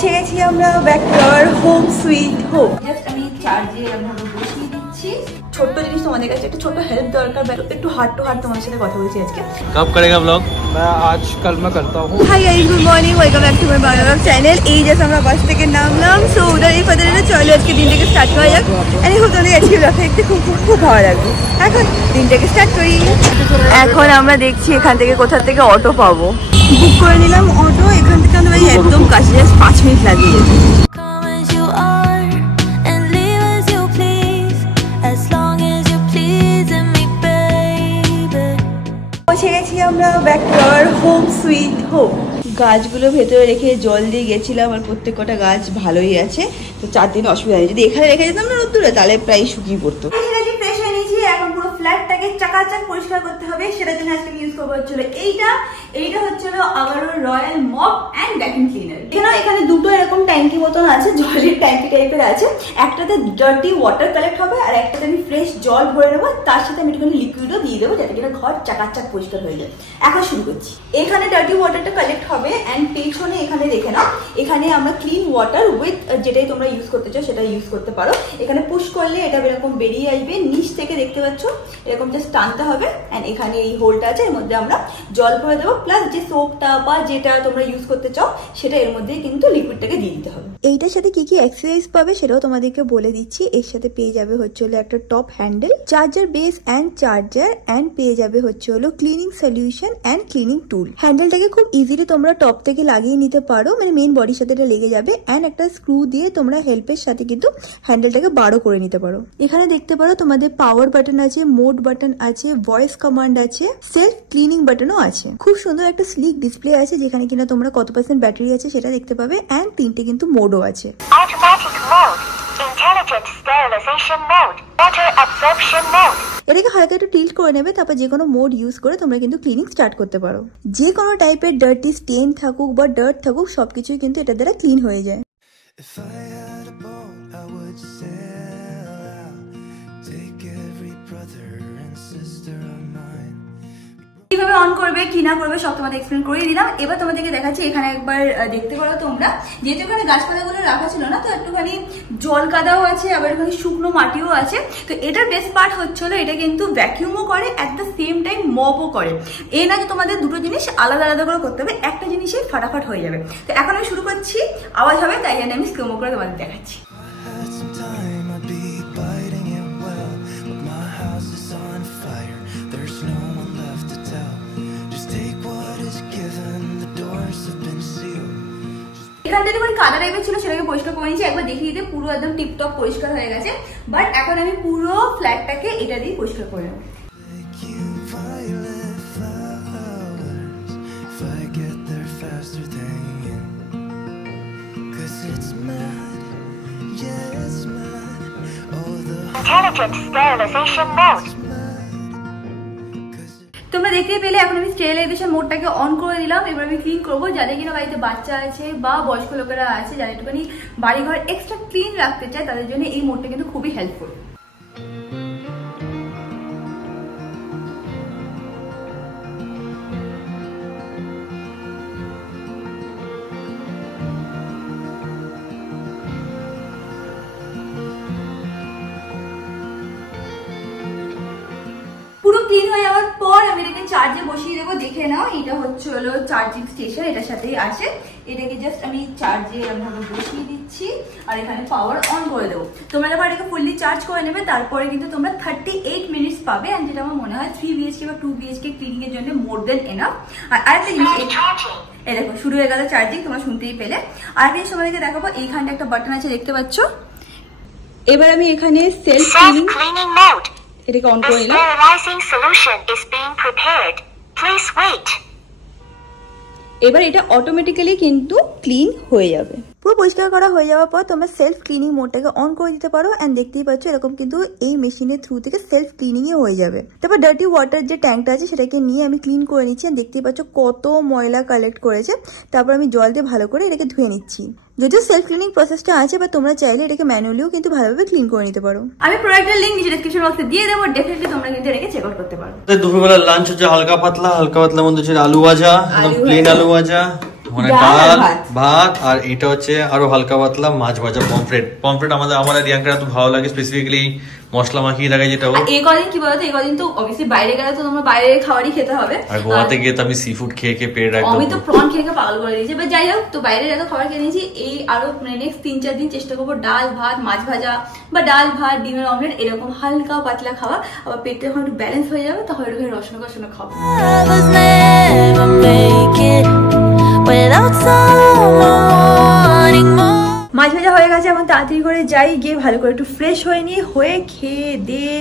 পৌঁছে গেছি আমরা back to our home sweet home. Just আমি চার্জে আমরা বসিয়ে দিচ্ছি। ছোট্ট জিনিস তোমাদের কাছে একটা ছোট হেল্প দরকার, একটু হার্ট টু হার্ট তোমাদের সাথে কথা বলছি আজকে। कब करेगा व्लॉग? मैं आज कल मैं करता हूँ। Hi guys, good morning, welcome back to my bio vlog channel. এই জাস্ট আমরা বাস থেকে নামলাম, সো উদার এই ফাদারে চলে আজকে দিনটাকে স্টার্ট করা যাক। এন্ড হোপ তোমাদের আজকে ব্লগটা দেখতে খুব ভালো লাগবে। এখন দিনটাকে স্টার্ট করি। এখন আমরা দেখছি এখান থেকে কোথা থেকে অটো পাবো। বুক করে নিলাম অটো, এখান থেকে আমরা একদম কাছে, জাস্ট 5 মিনিট লাগিয়ে যাবে। পৌঁছে গেছি আমরা back to our home sweet home. গাছগুলো ভেতরে রেখে জল দিয়ে গেছিলাম, আর প্রত্যেক কটা গাছ ভালোই আছে, তো 4 দিন অসুবিধা নেই। যদি এখানে রেখে যেতাম না রোদ্দুরে, তাহলে প্রায় শুকিয়ে পড়তো। ফ্রেশ হয়ে নিয়েছি, এখন পুরো ফ্ল্যাটটাকে চাকাচাক পরিষ্কার করতে হবে। সেটার জন্য আজকে ইউজ করবো হচ্ছিল এইটা হচ্ছিল আবারও royal mop and vacuum cleaner. এখানে দুটো এরকম ট্যাঙ্কি মতন আছে, জলের ট্যাঙ্কি টাইপের আছে। একটাতে ডার্টি ওয়াটার কালেক্ট হবে, আর একটাতে আমি ফ্রেশ জল ভরে নেবো, তার সাথে আমি একটুখানি লিকুইডও দিয়ে দেবো, যাতে কিনা ঘর চাকাচাক পরিষ্কার হয়ে যায়। এখন শুরু করছি। এখানে ডার্টি ওয়াটারটা কালেক্ট হবে, অ্যান্ড পেছনে এখানে দেখে নাও, এখানে আমরা ক্লিন ওয়াটার উইথ যেটাই তোমরা ইউজ করতে চাও সেটা ইউজ করতে পারো। এখানে পুশ করলে এটা এরকম বেরিয়ে আসবে, নিচ থেকে দেখতে পাচ্ছ এরকম জাস্ট টানতে হবে, অ্যান্ড এখানে এই হোলটা আছে, এর মধ্যে আমরা জল ভরে দেবো, প্লাস যে সোপটা বা যেটা তোমরা ইউজ করতে চাও সেটা এর মধ্যে কিন্তু লিকুইডটাকে দিয়ে দিতে হবে। এইটার সাথে কি কি এক্সেসরিজ পাবে সেটাও তোমাদেরকে বলে দিচ্ছি। এর সাথে পেয়ে যাবে হচ্ছে হলো একটা top handle, charger base and charger, and পেয়ে যাবে হচ্ছে হলো ক্লিনিং সলিউশন অ্যান্ড ক্লিনিং টুল। হ্যান্ডেলটাকে খুব ইজিলি তোমরা টপ থেকে লাগিয়ে নিতে পারো, মানে মেইন বডির সাথে এটা লেগে যাবে, অ্যান্ড একটা স্ক্রু দিয়ে তোমরা হেল্পের সাথে কিন্তু হ্যান্ডেলটাকে বারো করে নিতে পারো। এখানে দেখতে পারো তোমাদের পাওয়ার বাটন আছে, মোড বাটন আছে, ভয়েস কমান্ড আছে, সেলফ ক্লিনিং বাটনও আছে। খুব সুন্দর একটা স্লিক ডিসপ্লে আছে, যেখানে কিনা তোমরা কত % ব্যাটারি আছে সেটা দেখতে পাবে, অ্যান্ড 3টে কিন্তু মোডও আছে। Automatic mode, intelligent sterilization mode, water absorption mode. এটাকে হালকা একটু টিল্ট করে নেবে, তারপর যে কোনো মোড ইউজ করে তোমরা কিন্তু ক্লিনিং স্টার্ট করতে পারো। যে কোনো টাইপের ডার্টি স্টেন থাকুক বা ডার্ট থাকুক, সবকিছুই কিন্তু এটা দ্বারা ক্লিন হয়ে যায়। কিভাবে অন করবে কি না করবে সব তোমাদের এক্সপ্লেন করে দিলাম। এবার তোমাদেরকে দেখাচ্ছি, এখানে একবার দেখতে পারো তোমরা, যেহেতু এখানে গাছপালাগুলো রাখা ছিল না, তো একটুখানি জল কাদাও আছে, আবার এখানে শুকনো মাটিও আছে। তো এটার বেস্ট পার্ট হচ্ছিল এটা কিন্তু ভ্যাকিউমও করে, অ্যাট দ্য সেম টাইম মপও করে। এই না যে তোমাদের দুটো জিনিস আলাদা আলাদা করে করতে হবে, একটা জিনিসই ফাটাফাট হয়ে যাবে। তো এখন আমি শুরু করছি, আওয়াজ হবে তাই জন্য আমি স্লো করে তোমাদের দেখাচ্ছি। এখান থেকে যখন কাদা টাইপের ছিল সেটাকে পরিষ্কার করে নিয়েছি, একবার দেখিয়ে দিতে পুরো একদম টিপটপ পরিষ্কার হয়ে গেছে। বাট এখন আমি পুরো ফ্ল্যাটটাকে এটা দিয়ে পরিষ্কার করে নেব। তোমরা দেখতে পেলে এখন আমি স্টেরিলাইজেশন মোডটাকে অন করে দিলাম। এবার আমি ক্লিন করবো, যাদের কিনা বাড়িতে বাচ্চা আছে বা বয়স্ক লোকেরা আছে, যারা একটুখানি বাড়িঘর এক্সট্রা ক্লিন রাখতে চায়, তাদের জন্য এই মোডটা কিন্তু খুবই হেল্পফুল। পুরো ক্লিন হয়ে যাওয়ার পর আমি এটাকে চার্জে বসিয়ে দেবো। দেখে নাও, এটা হচ্ছে হলো চার্জিং স্টেশন, এটার সাথেই আসে। এটাকে জাস্ট আমি চার্জে এমনভাবে বসিয়ে দিচ্ছি, আর এখানে পাওয়ার অন করে দেবো। তোমরা যখন এটাকে ফুললি চার্জ করে নেবে, তারপরে কিন্তু তোমরা 38 মিনিটস পাবে, আর যেটা আমার মনে হয় 3 BHK বা 2 BHK ক্লিনিং এর জন্য মোর দেন এনাফ। আর আরেকটা জিনিস, এই দেখো শুরু হয়ে গেল চার্জিং, তোমরা শুনতেই পেলে। আর একটা তোমাদেরকে দেখাবো, এইখানটা একটা বাটন আছে দেখতে পাচ্ছ। এবার আমি এখানে সেলফ ক্লিনিং মোড এটাকে অন করে নিলাম। এবার এটা অটোমেটিক্যালি কিন্তু ক্লিন হয়ে যাবে। পুরো পরিষ্কার করা হয়ে যাওয়ার পর তোমরা সেলফ ক্লিনিং মোডটাকে অন করে দিতে পারো, এন্ড দেখতেই পাচ্ছ এরকম কিন্তু এই মেশিনের থ্রু থেকে সেলফ ক্লিনিং এ হয়ে যাবে। তারপর ডার্টি ওয়াটার যে ট্যাঙ্কটা আছে সেটাকে নিয়ে আমি ক্লিন করে নিচ্ছি, দেখতেই পাচ্ছ কত ময়লা কালেক্ট করেছে। তারপর আমি জল দিয়ে ভালো করে এটাকে ধুয়ে নিচ্ছি। যদিও সেলফ ক্লিনিং প্রসেসটা আছে, বা তোমরা চাইলে এটাকে ম্যানুয়ালিও কিন্তু ভালোভাবে ক্লিন করে নিতে পারো। আমি প্রোডাক্টের লিংক নিচে ডেসক্রিপশন বক্সে দিয়ে দেবো, ডেফিনেটলি তোমরা কিন্তু এটাকে চেক আউট করতে পারো। দুপুরবেলা লাঞ্চ হচ্ছে হালকা পাতলা মধ্যে ছিল আলু ভাজা, একদম প্লেন আলু ভাজা, মানে ডাল ভাত আর এটা হচ্ছে আরো হালকা পাতলা মাছ ভাজা পমফ্রেট আমার রিয়াঙ্কার তো ভালো লাগে, স্পেসিফিক্যালি মশলা মাখিয়ে লাগাই যেটা। এই কদিন কি বলতো, এই কদিন তো অবভিয়াসলি বাইরে গেলে তো তোমরা বাইরের খাবারই খেতে হবে, আর গোয়াতে গিয়ে তো আমি সি ফুড খেয়ে পেট একদম, আমি তো প্রন খেয়ে পাগল করে দিয়েছি। বাট যাই হোক, তো বাইরের এত খাবার খেয়ে নিয়েছি, এই আরো নেক্সট 3-4 দিন চেষ্টা করবো ডাল ভাত মাছ ভাজা বা ডাল ভাত ডিমের অমলেট এরকম হালকা পাতলা খাওয়া, আবার পেটটা যখন একটু ব্যালেন্স হয়ে যাবে তখন একটু রসনা কষানো খাবো। মাছ ভাজা হয়ে গেছে, এখন তাড়াতাড়ি করে যাই, গিয়ে ভালো করে একটু ফ্রেশ হয়ে নিয়ে হয়ে খেয়ে দিয়ে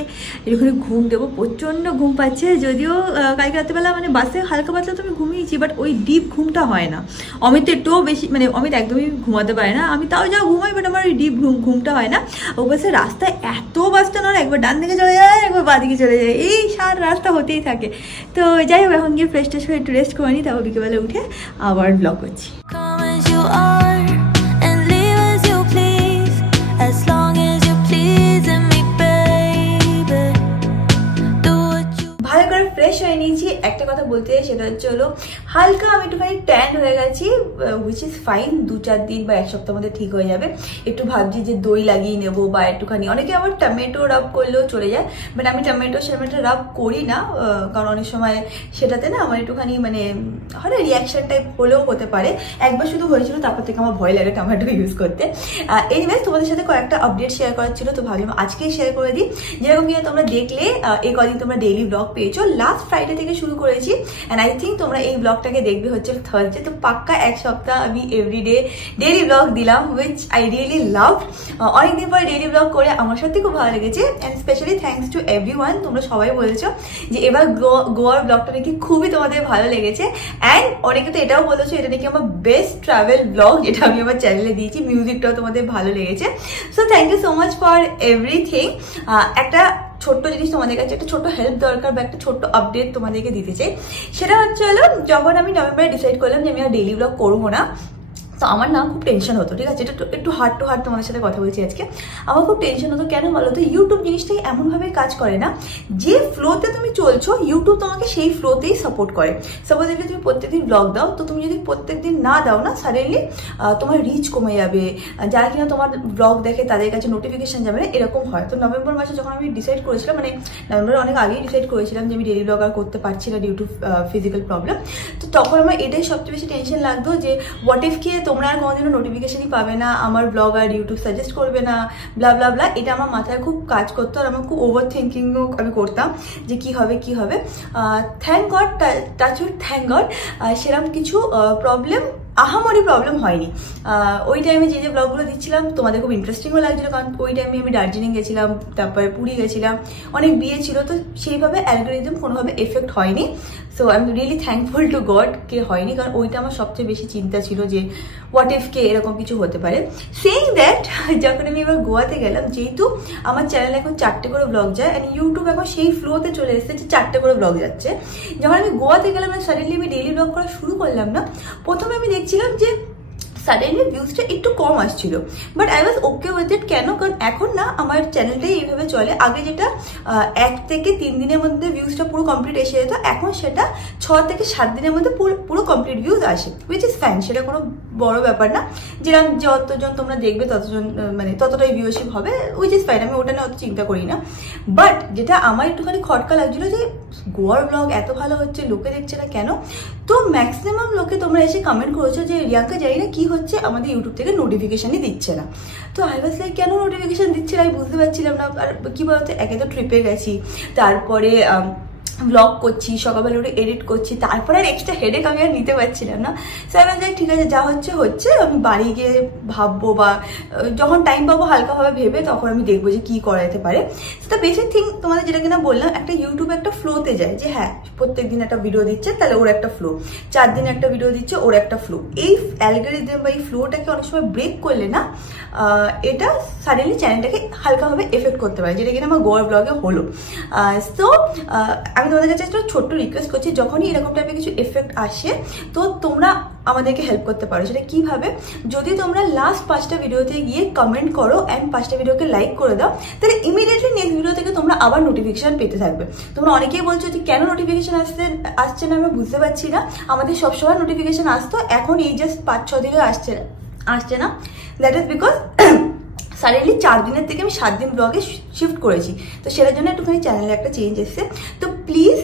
এরকম ঘুম দেবো। প্রচণ্ড ঘুম পাচ্ছে, যদিও কালকে রাত্রেবেলা মানে বাসে হালকা পাতলা তো আমি ঘুমিয়েছি, বাট ওই ডিপ ঘুমটা হয় না। অমিত একটুও বেশি মানে অমিত একদমই ঘুমাতে পারে না, আমি তাও যা ঘুমাই, বাট আমার ওই ডিপ ঘুমটা হয় না। ও বাসে রাস্তায় এত বাসটা নয়, একবার ডান দিকে চলে যায় একবার বাঁ দিকে চলে যায়, এই সারা রাস্তা হতেই থাকে। তো যাই হোক, এখন গিয়ে ফ্রেশ ট্রেশ হয়ে একটু রেস্ট করে নিই, তারপর বিকেলবেলা উঠে আবার ব্লগ করছি। ফ্রেশ হয়ে নিয়েছি, একটা কথা বলতে সেটা হচ্ছে হলো হালকা আমি একটুখানি ট্যান হয়ে গেছি, হুইচ ইজ ফাইন। 2-4 দিন বা 1 সপ্তাহের মধ্যে ঠিক হয়ে যাবে। একটু ভাবছি যে দই লাগিয়ে নেবো বা একটুখানি, অনেকে আবার টমেটো রাব করলেও চলে যায়, বাট আমি টমেটো রাব করি না, কারণ অনেক সময় সেটাতে না আমার একটুখানি মানে হয় না রিয়াকশন টাইপ হলেও হতে পারে। একবার শুধু হয়েছিল, তারপর থেকে আমার ভয় লাগে টমেটো ইউজ করতে। এনিওয়েজ, তোমাদের সাথে কয়েকটা আপডেট শেয়ার করার ছিল, তো ভাবলাম আজকেই শেয়ার করে দিই। যেরকম কিনা তোমরা দেখলে এই কদিন তোমরা ডেইলি ব্লগ পেয়েছো, লাস্ট ফ্রাইডে থেকে শুরু করেছি, এন্ড আই থিঙ্ক তোমরা এই ব্লগটাকে দেখবে হচ্ছে থার্সডে, তো পাক্কা 1 সপ্তাহ আমি এভরিডে ডেইলি ব্লগ দিলাম, হুইচ আই রিয়েলি লাভ। অনেকদিন পরে ডেইলি ব্লগ করে আমার সত্যি খুব ভালো লেগেছে, and specially thanks to everyone. তোমরা সবাই বলেছো যে এবার গোয়ার ব্লগটা নাকি খুবই তোমাদের ভালো লেগেছে, অ্যান্ড অনেকে তো এটাও বলেছো এটা নাকি আমার বেস্ট ট্রাভেল ব্লগ, যেটা আমি আমার চ্যানেলে দিয়েছি। মিউজিকটাও তোমাদের ভালো লেগেছে, so thank you so much for everything. একটা ছোট্ট জিনিস তোমাদের কাছে, একটা ছোট্ট হেল্প দরকার বা একটা ছোট্ট আপডেট তোমাদেরকে দিতে চাই। সেটা হচ্ছে হলো, যখন আমি নভেম্বরে ডিসাইড করলাম যে আমি আর ডেইলি ব্লগ করবো না, তো আমার না খুব টেনশন হতো, ঠিক আছে, এটা একটু হার্ট টু হার্ট তোমাদের সাথে কথা বলছি আজকে। আমার খুব টেনশন হতো, কেন বলো তো, ইউটিউব জিনিসটাই এমনভাবে কাজ করে না, যে ফ্লোতে তুমি চলছো ইউটিউব তোমাকে সেই ফ্লোতেই সাপোর্ট করে। সাপোজ যদি তুমি প্রত্যেকদিন ব্লগ দাও, তো তুমি যদি প্রত্যেকদিন না দাও না, সাডেনলি তোমার রিচ কমে যাবে, যারা কিনা তোমার ব্লগ দেখে তাদের কাছে নোটিফিকেশন যাবে না, এরকম হয়। তো নভেম্বর মাসে যখন আমি ডিসাইড করেছিলাম, মানে নভেম্বরে অনেক আগেই ডিসাইড করেছিলাম যে আমি ডেইলি ব্লগ আর করতে পারছি না ডিউ টু ফিজিক্যাল প্রবলেম, তো তখন আমার এটাই সবচেয়ে বেশি টেনশন লাগতো যে হোয়াট ইফ কি তোমরা আর কোনোদিনও নোটিফিকেশনই পাবে না, আমার ব্লগ আর ইউটিউব সাজেস্ট করবে না, ব্লা ব্লা ব্লা। এটা আমার মাথায় খুব কাজ করতো, আর আমার খুব ওভার থিঙ্কিংও আমি করতাম যে কি হবে কি হবে। Thank god, touch wood, thank god সেরকম কিছু প্রবলেম, আহামরি প্রবলেম হয়নি। ওই টাইমে যে যে ব্লগগুলো দিচ্ছিলাম তোমাদের খুব ইন্টারেস্টিংও লাগছিলো, কারণ ওই টাইমে আমি দার্জিলিং গেছিলাম, তারপরে পুরী গেছিলাম, অনেক বিয়ে ছিল, তো সেইভাবে অ্যালগোরিদম কোনোভাবে এফেক্ট হয়নি। So I am really thankful to God কে হয়নি, কারণ ওইটা আমার সবচেয়ে বেশি চিন্তা ছিল যে হোয়াট ইফ কে এরকম কিছু হতে পারে। সেইং দ্যাট, যখন আমি এবার গোয়াতে গেলাম, যেহেতু আমার চ্যানেল এখন 4টে করে ব্লগ যায়, অ্যান্ড ইউটিউব এখন সেই ফ্লোতে চলে এসেছে যে 4টে করে ব্লগ যাচ্ছে, যখন আমি গোয়াতে গেলাম সাডেনলি আমি ডেইলি ব্লগ করা শুরু করলাম না, প্রথমে আমি দেখছিলাম যে সাডেনলি ভিউজটা একটু কম আসছিল, but I was okay with it. কেন? কারণ এখন না আমার চ্যানেলটাই এইভাবে চলে, আগে যেটা 1 থেকে 3 দিনের মধ্যে ভিউজটা পুরো কমপ্লিট এসে যেত, এখন সেটা 6 থেকে 7 দিনের মধ্যে পুরো কমপ্লিট ভিউজ আসে, হুইচ ইজ ফাইন, সেটা কোনো বড় ব্যাপার না। যেরকম যতজন তোমরা দেখবে ততজন মানে ততটাই ভিউয়ারশিপ হবে, হুইচ ইজ ফাইন, আমি ওটা নিয়ে অত চিন্তা করি না। বাট যেটা আমার একটুখানি খটকা লাগছিল যে গোয়ার ব্লগ এত ভালো হচ্ছে, লোকে দেখছে না কেন? তো ম্যাক্সিমাম লোকে তোমরা এসে কমেন্ট করেছো যে রিয়াঙ্কা জানি না কি হচ্ছে, আমাদের ইউটিউব থেকে নোটিফিকেশনই দিচ্ছে না। তো আই ওয়াজ লাইক কেন নোটিফিকেশন দিচ্ছে না, আমি বুঝতে পারছিলাম না। আর কি বলতো, একে তো ট্রিপে গেছি, তারপরে ব্লগ করছি, সকালবেলা উঠে এডিট করছি, তারপরে আর এক্সট্রা হেডেক আমি আর নিতে পারছিলাম না। সো আমি যাই ঠিক আছে, যা হচ্ছে হচ্ছে, আমি বাড়ি গিয়ে ভাববো বা যখন টাইম পাবো হালকাভাবে ভেবে তখন আমি দেখবো যে কি করা যেতে পারে। সেটা বেসিক থিং তোমাদের যেটা কিনা বললাম, একটা ইউটিউবে একটা ফ্লোতে যায় যে হ্যাঁ প্রত্যেকদিন একটা ভিডিও দিচ্ছে, তাহলে ওর একটা ফ্লো, 4 দিন একটা ভিডিও দিচ্ছে, ওর একটা ফ্লো। এই অ্যালগরিদম বা এই ফ্লোটাকে অনেক সময় ব্রেক করলে না, এটা সাডেনলি চ্যানেলটাকে হালকাভাবে এফেক্ট করতে পারে, যেটা কিনা আমার গোয়ার ব্লগে হলো। সো আমি আমি তোমাদের কাছে একটা ছোট্ট রিকোয়েস্ট করছি, যখনই এরকম টাইপের কিছু এফেক্ট আসে তো তোমরা আমাদেরকে হেল্প করতে পারো। সেটা কিভাবে, যদি তোমরা লাস্ট 5টা ভিডিওতে গিয়ে কমেন্ট করো অ্যান্ড 5টা ভিডিওকে লাইক করে দাও, তাহলে ইমিডিয়েটলি নেক্সট ভিডিও থেকে তোমরা আবার নোটিফিকেশন পেতে থাকবে। তোমরা অনেকেই বলছো যে কেন নোটিফিকেশন আসছে না, আমরা বুঝতে পারছি না। আমাদের সবসময় নোটিফিকেশন আসতো, এখন এই জাস্ট 5-6 দিনে আসছে না। দ্যাট ইজ বিকজ সাডেনলি 4 দিনের থেকে আমি 7 দিন ব্লগে শিফট করেছি, তো সেটার জন্য একটুখানি চ্যানেলে একটা চেঞ্জ এসছে। তো প্লিজ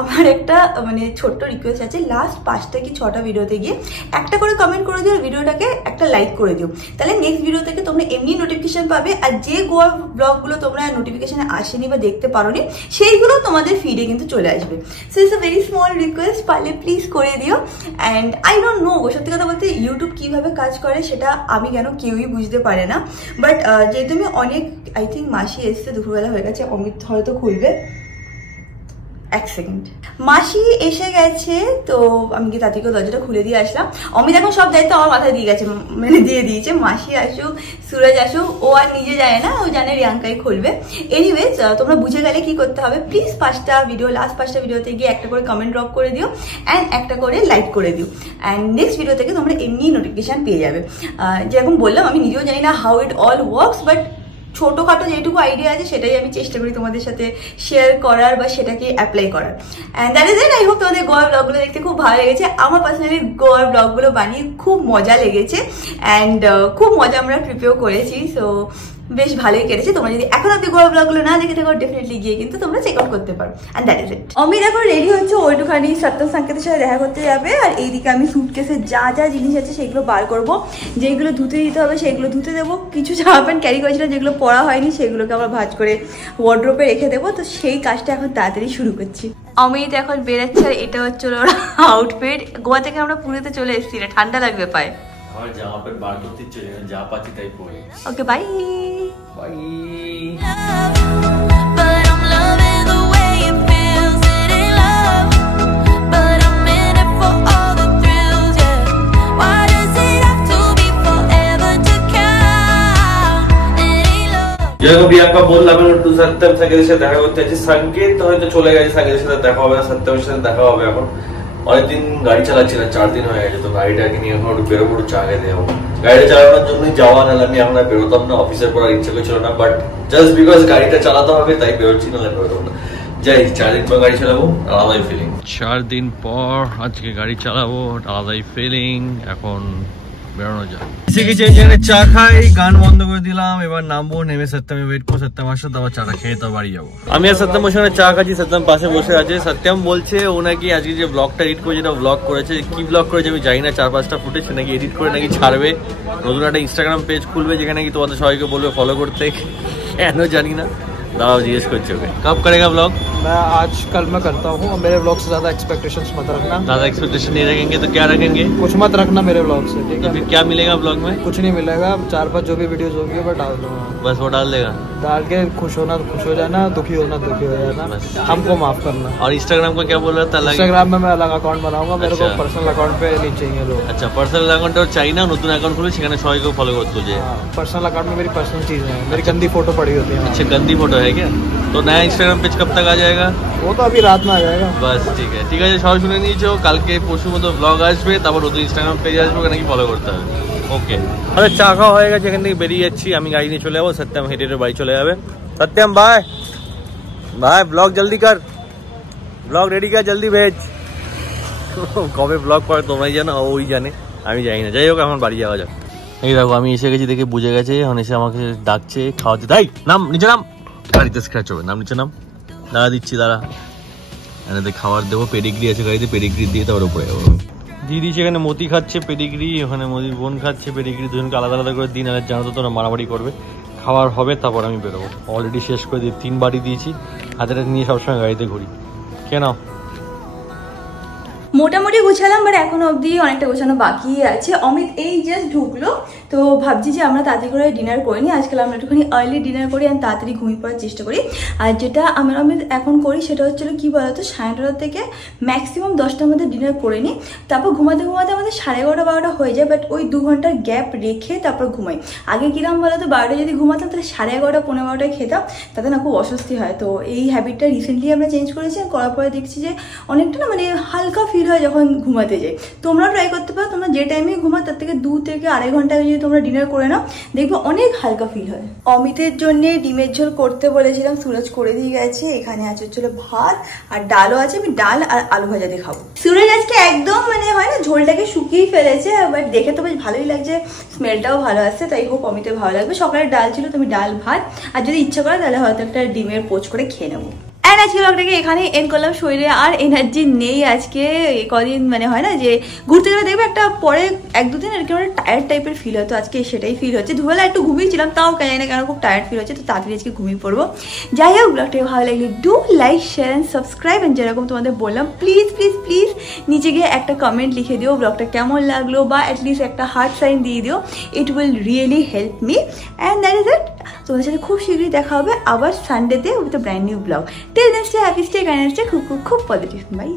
আমার একটা মানে ছোট্ট রিকোয়েস্ট আছে, লাস্ট 5টা কি 6টা ভিডিওতে গিয়ে একটা করে কমেন্ট করে দিও, ভিডিওটাকে একটা লাইক করে দিও, তাহলে নেক্সট ভিডিও থেকে তোমরা এমনি নোটিফিকেশন পাবে। আর যে গোয়া ব্লগগুলো তোমরা নোটিফিকেশনে আসেনি বা দেখতে পারোনি সেইগুলো তোমাদের ফিডে কিন্তু চলে আসবে। So it's a very small request, পারলে প্লিজ করে দিও। অ্যান্ড আই ডোন্ট নো, সত্যি কথা বলতে ইউটিউব কিভাবে কাজ করে সেটা আমি কেন কেউই বুঝতে পারে না। বাট যেহেতু আমি অনেক, আই থিঙ্ক মাসি এসছে, দুপুরবেলা হয়ে গেছে, অমিত হয়তো খুলবে, 1 সেকেন্ড। মাসি এসে গেছে, তো আমি গিয়ে তাদেরকে দরজাটা খুলে দিয়ে আসলাম। অমিত এখন সব দায়িত্ব আমার মাথায় দিয়ে গেছে, মানে দিয়ে দিয়েছে। মাসি আসুক, সুরজ আসুক, ও আর নিজে যায় না, ও জানে রিয়াঙ্কাই খুলবে। এনিওয়েজ তোমরা বুঝে গেলে কি করতে হবে, প্লিজ 5টা ভিডিও, লাস্ট 5টা ভিডিওতে গিয়ে একটা করে কমেন্ট ড্রপ করে দিও অ্যান্ড একটা করে লাইক করে দিও, অ্যান্ড নেক্সট ভিডিও থেকে তোমরা এমনি নোটিফিকেশন পেয়ে যাবে। যেরকম বললাম, আমি নিজেও জানি না how it all works, but ছোটোখাটো যেটুকু আইডিয়া আছে সেটাই আমি চেষ্টা করি তোমাদের সাথে শেয়ার করার বা সেটাকে অ্যাপ্লাই করার। And that is it. I hope তোমাদের গোয়ার ব্লগগুলো দেখতে খুব ভালো লেগেছে। আমার পার্সোনালি গোয়ার ব্লগগুলো বানিয়ে খুব মজা লেগেছে, অ্যান্ড খুব মজা আমরা ট্রিপেও করেছি। সো বেশ ভালোই কেটেছে। তোমরা যদি এখন অব্দি গোয়া ব্লগগুলো না দেখে থাকো, ডেফিনেটলি গিয়ে কিন্তু তোমরা চেক আউট করতে পারো। অ্যান্ড দ্যাট ইজ ইট। অমিত এখন রেডি হচ্ছে, ওইটুখানি সত্যম সংকেতের সাথে দেখা করতে যাবে। আর এইদিকে আমি সুটকেসে যা যা জিনিস আছে সেগুলো বার করবো, যেগুলো ধুতে দিতে হবে সেগুলো ধুতে দেবো। কিছু জামা প্যান্ট ক্যারি করেছিলাম যেগুলো পরা হয়নি, সেগুলোকে আবার ভাঁজ করে ওয়ার্ড্রোপে রেখে দেবো। তো সেই কাজটা এখন তাড়াতাড়ি শুরু করছি। অমিত এখন বেরোচ্ছে, আর এটা হচ্ছে ওর আউটফিট। গোয়া থেকে আমরা পুরীতে চলে এসেছি, ঠান্ডা লাগবে পায়ে। আমার জামা প্যান্ট বার করতে ইচ্ছে, যা পাচ্ছি তাই পরে। ওকে, বাই বাই। যেরকম প্রিয়াঙ্কা বললাম, একটু সত্যম সাথে দেখা করতে যাচ্ছি। সংকেত হয়তো চলে গেছে, সংকেতের সাথে দেখা হবে না, সত্যমের সাথে দেখা হবে। এখন অনেকদিন গাড়ি চালাচ্ছি না, 4 দিন হয়ে গেছে, তো গাড়িটাকে নিয়ে এখন একটু বেরোবো, একটু চা খেতে যাবো। গাড়িটা চালানোর জন্যই যাওয়া, নাহলে আমি এখন আর বেরোতাম না, অফিসের পর আর ইচ্ছে করছিল না, বাট জাস্ট বিকজ গাড়িটা চালাতে হবে তাই বেরোচ্ছি, নাহলে বেরোতাম না। যাই, 4 দিন পর গাড়ি চালাবো, আলাদাই ফিলিং। 4 দিন পর আজকে গাড়ি চালাবো, আলাদাই ফিলিং। এখন বেরোনো যায়। এসে গেছি, এখানে চা খাই, গান বন্ধ করে দিলাম, এবার নামবো, নেমে সত্যমে ওয়েট করবো, সত্যম আসলে তারপর চাটা খেয়ে তো বাড়ি যাবো। আমি আর সত্যম বসে চা খাচ্ছি, সত্যম পাশে বসে আছে। সত্যম বলছে ও নাকি আজকে যে ব্লগটা এডিট করে, যেটা ব্লগ করেছে, কি ব্লগ করেছে আমি জানি না, 4-5টা ফুটেজ নাকি এডিট করে নাকি ছাড়বে, নতুন একটা ইনস্টাগ্রাম পেজ খুলবে যেখানে নাকি তোমাদের সবাইকে বলবে ফলো করতে, কেন জানি না। দাঁড়াও, জিজ্ঞেস করছি ওকে, কব করেগা ব্লগ? मैं आज कल मैं करता हूँ। मेरे ब्लॉग से ज्यादा एक्सपेक्टेशंस मत रखना। ज्यादा एक्सपेक्टेशन नहीं रखेंगे तो क्या रखेंगे? कुछ मत रखना मेरे ब्लॉग से, ठीक तो है? फिर क्या मिलेगा ब्लॉग में? कुछ नहीं मिलेगा। 4-5 जो भी वीडियोस होगी वो डाल दूंगा, बस वो डाल देगा। डाल के खुश होना खुश हो जाना, दुखी होना दुखी हो जाना, बस। हमको माफ करना। और इंस्टाग्राम का क्या बोल रहा था? इंस्टाग्राम में मैं अलग अकाउंट बनाऊंगा, मेरे को अच्छा। पर्सनल अकाउंट पे नहीं चाहिए लोग। अच्छा, पर्सनल अकाउंट और चाहिए ना, नतून अकाउंट खुले সেখানে সবাইকে ফলো করতে हो जाए। पर्सनल अकाउंट में मेरी पर्सनल चीजें हैं, मेरी गंदी फोटो पड़ी होती है। अच्छा, गंदी फोटो है क्या? तो नया इंस्टाग्राम पेज कब तक आ जाएगा? वो तो अभी रात में आ जाएगा। বাস ঠিক আছে, ঠিক আছে, সবাই শুনে নিয়েছো, কালকে পরশুর মতো ব্লগ আসবে, তারপর নতুন ইনস্টাগ্রাম পেজ আসবে, ওখানে কি ফলো করতে হবে। ওকে, আরে চা খাওয়া হয়ে গেছে, এখান থেকে বেরিয়ে যাচ্ছি, আমি গাড়ি নিয়ে চলে যাবো, সত্যম হেঁটে হেঁটে বাড়ি চলে যাবে। সত্যম ভাই, ভাই ব্লগ জলদি কর, ব্লগ রেডি কর, জলদি ভেজ। কবে ব্লগ করে তোমরাই জানো, ওই জানে, আমি জানি না। যাই হোক, এখন বাড়ি যাওয়া যাক। এই দেখো, আমি এসে গেছি দেখে বুঝে গেছে, এখন এসে আমাকে ডাকছে খাওয়াতে। তাই নাম, নিচে নাম, গাড়িতে স্ক্র্যাচ হবে, নাম নিচে নাম, দাঁড়া দিচ্ছি, দাঁড়া। এনাদের খাবার দেবো, পেডিগ্রি আছে গাড়িতে, পেডিগ্রি দিয়ে তারপর উপরে যাবো। দিদি সেখানে মতি খাচ্ছে পেডিগ্রি, ওখানে মোদির বোন খাচ্ছে পেডিগ্রি, দুজনকে আলাদা আলাদা করে দিন, আর জানো তো তোরা মারামারি করবে। খাবার হবে তারপর আমি বেরোবো, অলরেডি শেষ করে দিয়ে 3 বাড়ি দিয়েছি, হাতে নিয়ে সবসময় গাড়িতে ঘুরি। কেন মোটামুটি গুছালাম, বাট এখনো অবধি অনেকটা গোছানো বাকি আছে। অমিত এই জাস্ট ঢুকলো, তো ভাবছি যে আমরা তাড়াতাড়ি করে ডিনার করিনি, আজকাল আমরা একটুখানি আর্লি ডিনার করি আর তাড়াতাড়ি ঘুমিয়ে পড়ার চেষ্টা করি। আর যেটা আমরা অমিত এখন করি সেটা হচ্ছিল কি বলতো, 9:30 থেকে ম্যাক্সিমাম 10টার মধ্যে ডিনার করে নিই, তারপর ঘুমাতে ঘুমাতে আমাদের 11:30 12টা হয়ে যায়, বাট ওই 2 ঘন্টার গ্যাপ রেখে তারপর ঘুমাই। আগে কিরম বলতো 12টায় যদি ঘুমাতাম তাহলে 11:30 পৌনে 12টায় খেতাম, তাতে না খুব অস্বস্তি হয়। তো এই হ্যাবিটটা রিসেন্টলি আমরা চেঞ্জ করেছি, করার পরে দেখছি যে অনেকটা না মানে হালকা ফিল হয় যখন ঘুমাতে যাই। তোমরাও ট্রাই করতে পারো, তোমরা যে টাইমে ঘুমাও তার থেকে 2 থেকে আড়াই ঘন্টা যদি তোমরা ডিনার করে নাও দেখবে অনেক হালকা ফিল হয়। অমিতের জন্য ডিমের ঝোল করতে বলেছিলাম, সুরজ করে দিয়ে গেছে। এখানে আছে হচ্ছিল ভাত আর ডালও আছে, আমি ডাল আর আলু ভাজা দিয়ে খাবো। সুরজ আজকে একদম মানে হয় না ঝোলটাকে শুকিয়ে ফেলেছে, বাট দেখে তো বেশ ভালোই লাগছে, স্মেলটাও ভালো আসছে, তাই হোপ অমিতের ভালো লাগবে। সকালে ডাল ছিল, তুমি ডাল ভাত, আর যদি ইচ্ছা করে তাহলে হয়তো একটা ডিমের পোচ করে খেয়ে নেবো। আজকে ব্লগটাকে এখানে এন্ড করলাম। শরীরে আর এনার্জি নেই আজকে, কদিন মানে হয় না যে ঘুরতে গেলে দেখবে একটা পরে 1-2 দিন আর কি মানে টায়ার্ড টাইপের ফিল হয়, তো আজকে সেটাই ফিল হচ্ছে। দুবেলা একটু ঘুমিয়েছিলাম, তাও কেন না কেন খুব টায়ার্ড ফিল হচ্ছে, তো তাড়াতাড়ি আজকে ঘুমিয়ে পড়বো। যাই হোক, ব্লগটাকে ভালো লাগলে do like share and subscribe, and যেরকম তোমাদের বললাম প্লিজ প্লিজ প্লিজ নিচে গিয়ে একটা কমেন্ট লিখে দিও ব্লগটা কেমন লাগলো, বা অ্যাটলিস্ট একটা হার্ট সাইন দিয়ে দিও, it will really help me. And that is it. তোমাদের সাথে খুব শীঘ্রই দেখা হবে আবার সানডেতে with a brand new blog. Till then stay happy, stay kind, stay খুব খুব খুব পজিটিভ। বাই।